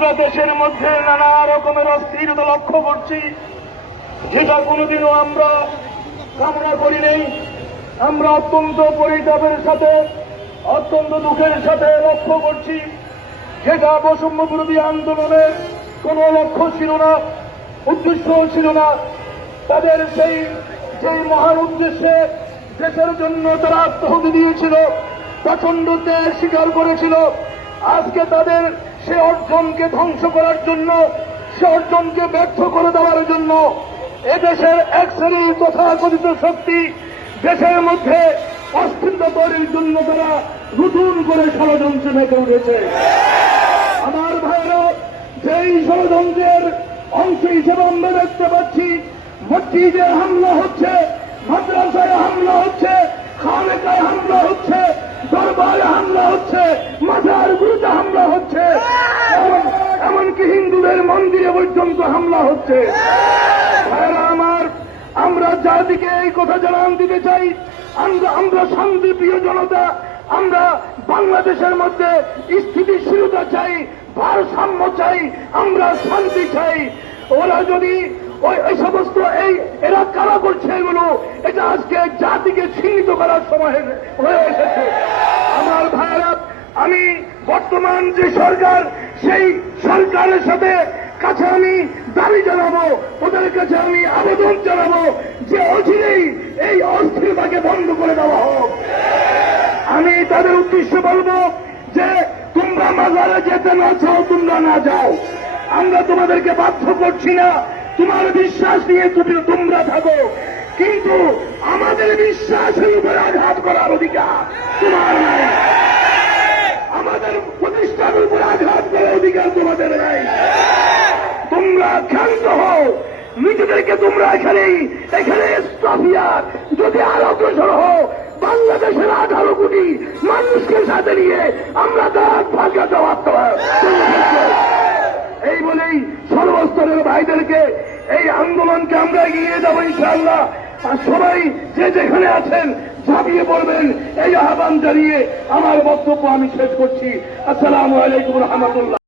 আমরা দেশের মধ্যে নানা রকমের অস্থিরতা লক্ষ্য করছি, যেটা কোনোদিনও আমরা কামনা করি নেই। আমরা অত্যন্ত পরিতাপের সাথে, অত্যন্ত দুঃখের সাথে লক্ষ্য করছি, যেটা বৈষম্য বিরোধী আন্দোলনের কোন লক্ষ্য ছিল না, উদ্দেশ্য ছিল না। তাদের সেই মহান উদ্দেশ্যে দেশের জন্য তারা আত্মাহুতি দিয়েছিল, প্রচন্ড ত্যাগ স্বীকার করেছিল। আজকে তাদের সে অর্জনকে ধ্বংস করার জন্য, সে অর্জনকে ব্যর্থ করে দেওয়ার জন্য এদেশের এক শ্রেণীর তথাকথিত শক্তি দেশের মধ্যে অস্থিরতা তৈরির জন্য তারা নতুন করে ষড়যন্ত্রে মেতে উঠেছে। আমার ভাইরা, যেই ষড়যন্ত্রের অংশ হিসেবে আমরা দেখতে পাচ্ছি, মসজিদে হামলা হচ্ছে, মাদ্রাসায় হামলা হচ্ছে, খানেকায় হামলা হচ্ছে, দরবারে হামলা হচ্ছে, মাজারগুলোতে হামলা হচ্ছে, এমনকি হিন্দুদের মন্দিরে পর্যন্ত হামলা হচ্ছে। ভাইরা আমার, আমরা জাতিকে এই কথা জানান দিতে চাই, আমরা শান্তিপ্রিয় জনতা, আমরা বাংলাদেশের মধ্যে স্থিতিশীলতা চাই, ভারসাম্য চাই, আমরা শান্তি চাই। ওরা যদি ওই সমস্ত এরা কারা করছে এগুলো, এটা আজকে জাতিকে চিহ্নিত করার সময় হয়ে এসেছে। আমার ভাইয়েরা, আমি বর্তমান যে সরকার, সেই সরকারের সাথে কাছে আমি দাবি জানাবো, ওদের কাছে আমি আবেদন জানাবো যে অচিরেই এই অস্থিরতাকে বন্ধ করে দেওয়া হোক। আমি তাদের উদ্দেশ্য বলবো যে তোমরা মাজারে যেতে না চাও, তোমরা না যাও, আমরা তোমাদেরকে বাধ্য করছি না, তোমার বিশ্বাস নিয়ে তোমরা থাকো, কিন্তু আমাদের বিশ্বাসের উপরে আঘাত করার অধিকার তোমার নাই, আমাদের প্রতিষ্ঠানের উপরে আঘাত করার অধিকার তোমাদের নাই। তোমরা ক্ষান্ত হও, নিজেদেরকে তোমরা এখানে স্টপিয়ার যদি আরো অগ্রসর হও, বাংলাদেশের 18 কোটি মানুষকে সাথে নিয়ে আমরা তার ভাগ্য জবাব এই বলেই সর্বস্তরের ভাইদেরকে এই আন্দোলনকে আমরা এগিয়ে যাবো ইনশাআল্লাহ। আর সবাই যে যেখানে আছেন ঝাঁপিয়ে পড়বেন, এই আহ্বান জানিয়ে আমার বক্তব্য আমি শেষ করছি। আসসালামু আলাইকুম রহমতুল্লাহ।